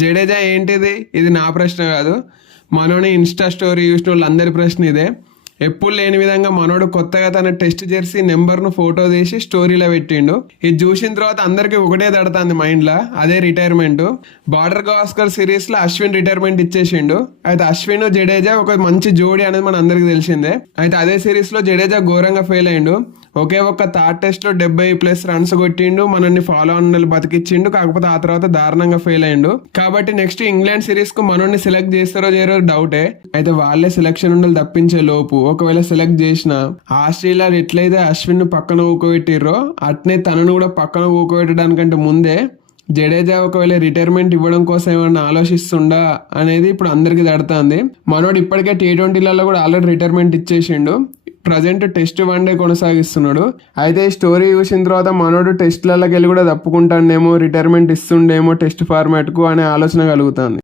జడేజా ఏంటిది? ఇది నా ప్రశ్న కాదు, మనోని ఇన్స్టా స్టోరీ చూసిన వాళ్ళందరి ప్రశ్న ఇదే. ఎప్పుడు లేని విధంగా మనోడు కొత్తగా తన టెస్ట్ జెర్సీ నెంబర్ను ఫోటో తీసి స్టోరీలో పెట్టిండు. ఇది చూసిన తర్వాత అందరికి ఒకటే తడుతుంది మైండ్లో, అదే రిటైర్మెంట్. బార్డర్ గవాస్కర్ సిరీస్లో అశ్విన్ రిటైర్మెంట్ ఇచ్చేసిండు. అయితే అశ్విన్ జడేజా ఒక మంచి జోడీ అనేది మన అందరికి తెలిసిందే. అయితే అదే సిరీస్లో జడేజా ఘోరంగా ఫెయిల్ అయిండు. ఒకే ఒక్క థర్డ్ టెస్ట్లో 70+ రన్స్ కొట్టిండు, మనల్ని ఫాలో అన్నలు బతికిచ్చిండు. కాకపోతే ఆ తర్వాత దారుణంగా ఫెయిల్ అయిండు. కాబట్టి నెక్స్ట్ ఇంగ్లాండ్ సిరీస్కు మనోడిని సెలెక్ట్ చేస్తారో చేయరో డౌటే. అయితే వాళ్ళే సెలెక్షన్ ఉండాలి తప్పించే లోపు ఒకవేళ సెలెక్ట్ చేసిన ఆస్ట్రేలియా ఎట్లయితే అశ్విన్ పక్కన ఊకోబెట్టిర్రో అట్నే తనను కూడా పక్కన ఊకోబెట్టడానికంటే ముందే జడేజా ఒకవేళ రిటైర్మెంట్ ఇవ్వడం కోసం ఏమన్నా ఆలోచిస్తుండా అనేది ఇప్పుడు అందరికి తడుతుంది. మనోడు ఇప్పటికే T20లలో కూడా ఆల్రెడీ రిటైర్మెంట్ ఇచ్చేసిండు. ప్రజెంట్ టెస్ట్ వన్డే కొనసాగిస్తున్నాడు. అయితే ఈ స్టోరీ చూసిన తర్వాత మనోడు టెస్ట్లకి వెళ్ళి కూడా తప్పుకుంటాడేమో, రిటైర్మెంట్ ఇస్తుండేమో టెస్ట్ ఫార్మాట్కు అనే ఆలోచన కలుగుతుంది.